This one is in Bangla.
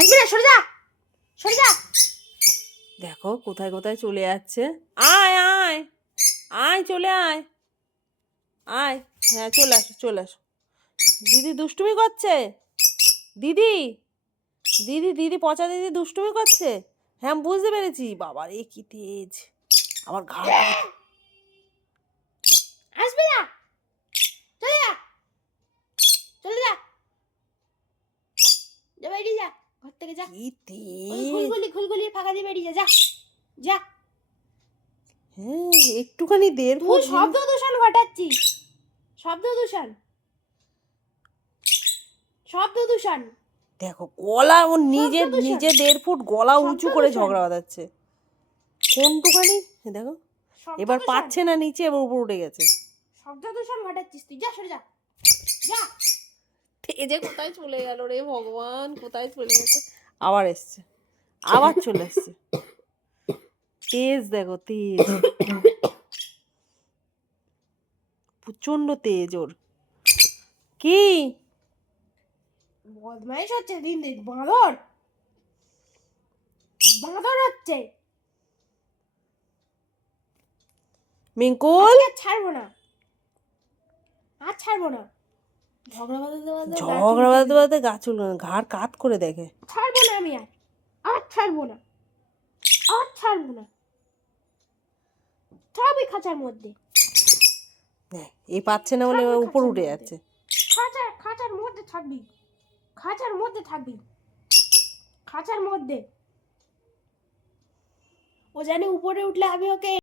আসবি না, সরে যা, সরে যা। দেখো কোথায় কোথায় চলে যাচ্ছে। আয় আয় আয়, চলে আয়, আয়। হ্যাঁ চলে আসো, চলে আসো। দিদি দুষ্টুমি করছে, দিদি দিদি দিদি পচা দিদি দুষ্টুমি করছে। হ্যাঁ বুঝতে পেরেছি। বাবা রে কি তেজ, আবার ঘাড় আসবি না, চলে যা, চলে যা, যা বেরিয়ে যা ঘর থেকে, যা। কি ওই তেজ। ঘুলঘুলির ফাঁকা দিয়ে বেরিয়ে যা, যা যা। হ্যাঁ একটুখানি 1.5 তুই ফুট শব্দ দূষণ ঘটাচ্ছিস, শব্দ দূষণ, শব্দ দূষণ। দেখো গলা ও নিজে শব্দ দূষণ, নিজে 1.5 ফুট গলা শব্দ উঁচু করে দূষণ, ঝগড়া বাঁধাচ্ছে কোনটুখানি। দেখো শব্দ এবার দূষণ, পাচ্ছে না নিচে, এবার উপর উঠে গেছে। শব্দ দূষণ ঘটাচ্ছিস তুই, যা সরে যা, যা। তেজে কোথায় চলে গেল রে ভগবান, কোথায় চলে গেছে। আবার এসছে, আবার চলে এসছে। তেজ দেখো, তেজ প্রচন্ড তেজ ওর। কি বদমাইশ হচ্ছে দিন দিন, বাঁদর, বাঁদর হচ্ছে। মিঙ্কুল, আজকে আর ছাড়বো না, আর ছাড়বো না। ঝগড়া বাঁধাতে বাঁধাতে গা ঝগড়া চুলকে বাঁধাতে দিল। বাঁধাতে গা চুল ঘাড় কাত করে দেখে। ছাড়বো না আমি, আর ছাড়বো না, আর ছাড়বো না। থাকবি খাঁচার মধ্যে, হ্যাঁ, এই পাচ্ছে না বলে থাকবি এবার উপর খাঁচার উঠে মধ্যে, যাচ্ছে। খাঁচার মধ্যে থাকবি, খাঁচার মধ্যে থাকবি, খাঁচার মধ্যে। ও জানে উপরে উঠলে আমি ওকে